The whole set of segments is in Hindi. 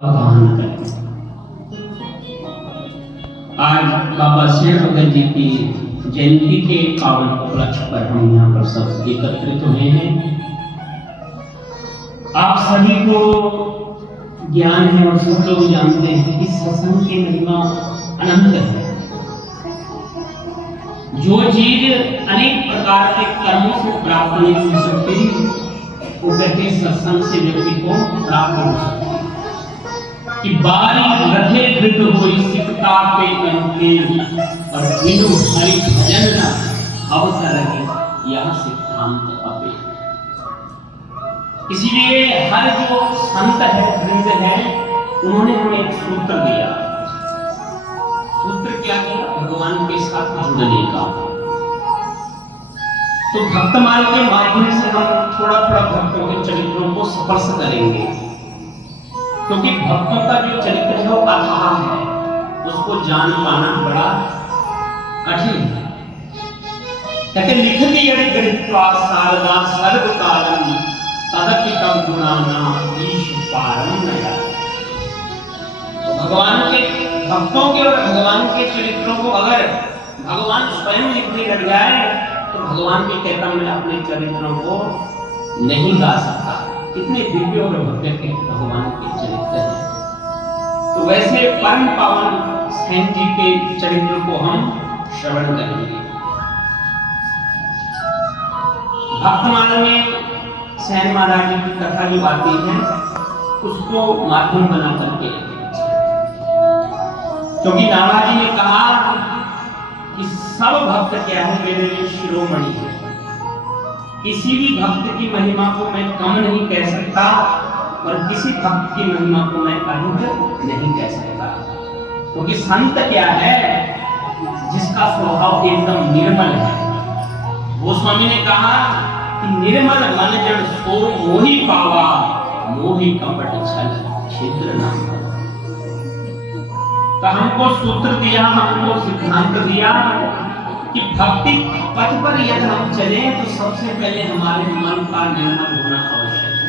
आह्वान करें। आज बाबा श्याम भगत जी की जयंती के पावन उपलक्ष्य पर हम यहाँ पर सब एकत्रित हुए हैं। आप सभी को ज्ञान है और सब लोग जानते हैं कि सत्संग की महिमा अनंत है। जो चीज अनेक प्रकार के कर्मों से प्राप्त नहीं हो सकती, वो कहते सत्संग से व्यक्ति को प्राप्त हो सकती है। कि बारी रथे धृत होई सिकता पे अंके और बिनु हरि भजन न अवसर है यह सिद्धांत अपे। इसीलिए हर जो संत है, वृंद है, उन्होंने हमें एक सूत्र दिया। सूत्र क्या किया? भगवान के साथ जुड़ने का। तो भक्तमाल के माध्यम से हम थोड़ा थोड़ा भक्तों के चरित्रों को स्पर्श करेंगे, क्योंकि भक्तों का जो चरित्र है वो अथाह है, उसको जान पाना बड़ा कठिन है। कहते लिखति यदि गृहीत्वा शारदा सर्वकालं तदपि तव गुणानां ईश पारं न जाते। तो भगवान के भक्तों के और भगवान के चरित्रों को अगर भगवान स्वयं लिखने लग जाए तो भगवान के कहता मैं अपने चरित्रों को नहीं गा सकता। कितने दिव्य और भव्य के भगवान के चरित्र हैं। तो वैसे परम पावन सेन जी के चरित्र को हम श्रवण करेंगे। भक्तमाला में सेन महाराज जी की कथा जो आती है उसको माध्यम बना करके, क्योंकि नाभा जी ने कहा कि सब भक्त क्या है, मेरे लिए शिरोमणि है। किसी भी भक्त की महिमा को मैं कम नहीं कह सकता और किसी भक्त की महिमा को मैं अधिक नहीं कह सकता, क्योंकि संत क्या है? जिसका स्वभाव एकदम निर्मल है। गोस्वामी ने कहा कि निर्मल मन जन सो मोहि पावा, मोहि कपट छल छिद्र न पावा। तो हमको सूत्र दिया, हमको सिद्धांत दिया कि भक्ति पथ पर यदि हम चले तो सबसे पहले हमारे मन का निर्मल होना आवश्यक है।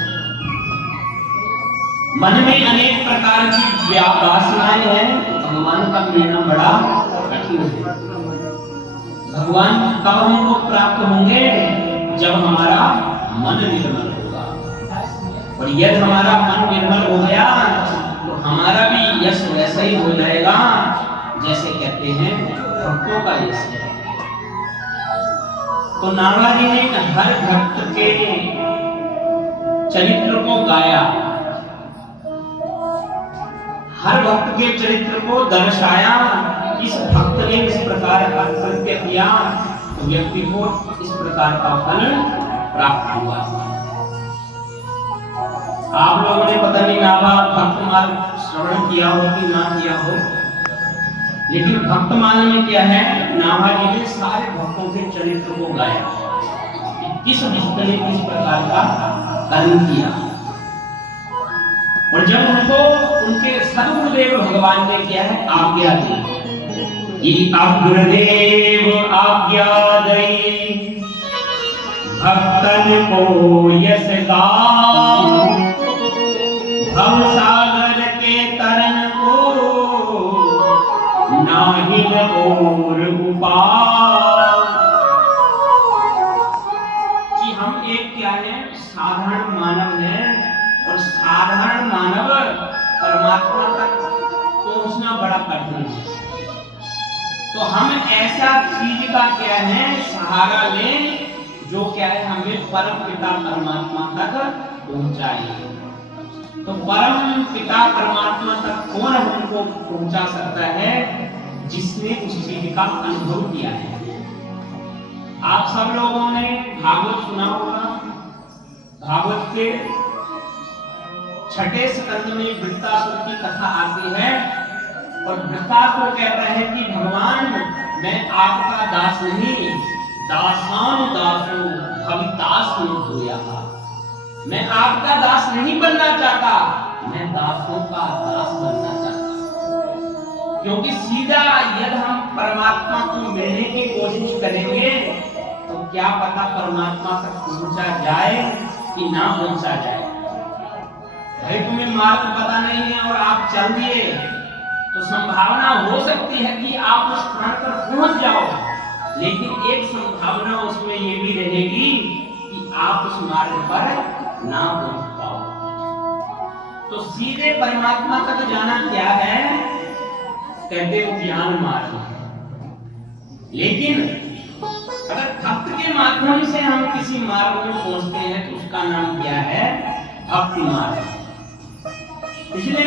मन में अनेक प्रकार की वासनाएं हैं, तो भगवान का मिलना बड़ा कठिन है। भगवान कब हमको प्राप्त होंगे? जब हमारा मन निर्मल होगा। और यदि हमारा मन निर्मल हो गया तो हमारा भी यश वैसा ही हो जाएगा जैसे कहते हैं भक्तों का यश है। तो नाभा जी ने हर भक्त के चरित्र को गाया, हर भक्त के चरित्र को दर्शाया। इस भक्त ने इस प्रकार का कृत्य किया तो व्यक्ति को इस प्रकार का फल प्राप्त हुआ। आप लोगों ने पता नहीं नाभा भक्तमाल श्रवण किया हो कि ना किया हो, लेकिन भक्तमाल में क्या है, नाभा जी ने सारे भक्तों के चरित्र को गाया, किस भक्त ने किस प्रकार का कर्म किया। और जब उनको उनके सद्गुरुदेव भगवान ने क्या है आज्ञा दी कि आप गुरुदेव आज्ञा दई भक्तन को यश गाओ, भव सागर के तरन को नाहि और उपाय। कि हम एक क्या है, साधारण मानव है और साधारण मानव परमात्मा तक पहुंचना बड़ा कठिन है। तो हम ऐसा चीज का क्या है सहारा लें जो क्या है हमें परम पिता परमात्मा तक पहुंचाए। तो परम पिता परमात्मा तक कौन हमको पहुंचा सकता है? जिसने उस चीज का अनुभव किया है। आप सब लोगों ने भागवत सुना होगा। भागवत के छठे स्कंद में वृत्तासुर की कथा आती है और वृत्तासुर कहता है कि भगवान मैं आपका दास नहीं, दासानु दासो भवितासु होया। मैं आपका दास नहीं बनना चाहता, मैं दासों का दास बनना चाहता। क्योंकि सीधा यदि हम परमात्मा को मिलने की कोशिश करेंगे तो क्या पता परमात्मा तक पहुंचा जाए कि ना पहुंचा जाए। भाई तुम्हें मार्ग पता नहीं है और चल दिए तो संभावना हो सकती है कि आप उस स्थान पर पहुंच जाओ, लेकिन एक संभावना उसमें ये भी रहेगी कि आप उस मार्ग पर ना पहुंच पाओ। तो सीधे परमात्मा तक जाना क्या है? कहते हो ज्ञान मार्ग। लेकिन अगर भक्त के माध्यम से हम किसी मार्ग में पहुंचते हैं तो उसका नाम क्या है? भक्ति मार्ग। इसलिए